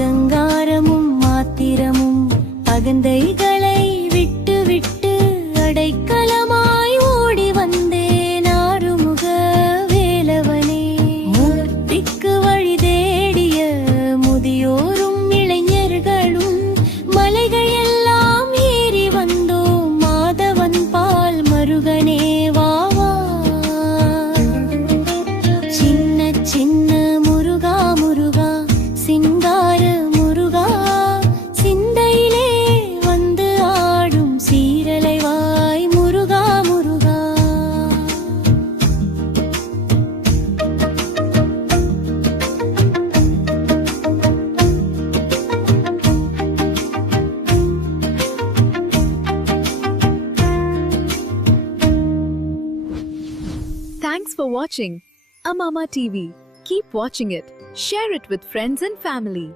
அகங்காரமும் மாத்திரமும் அகந்தை Thanks for watching Amama TV. Keep watching it, share it with friends and family.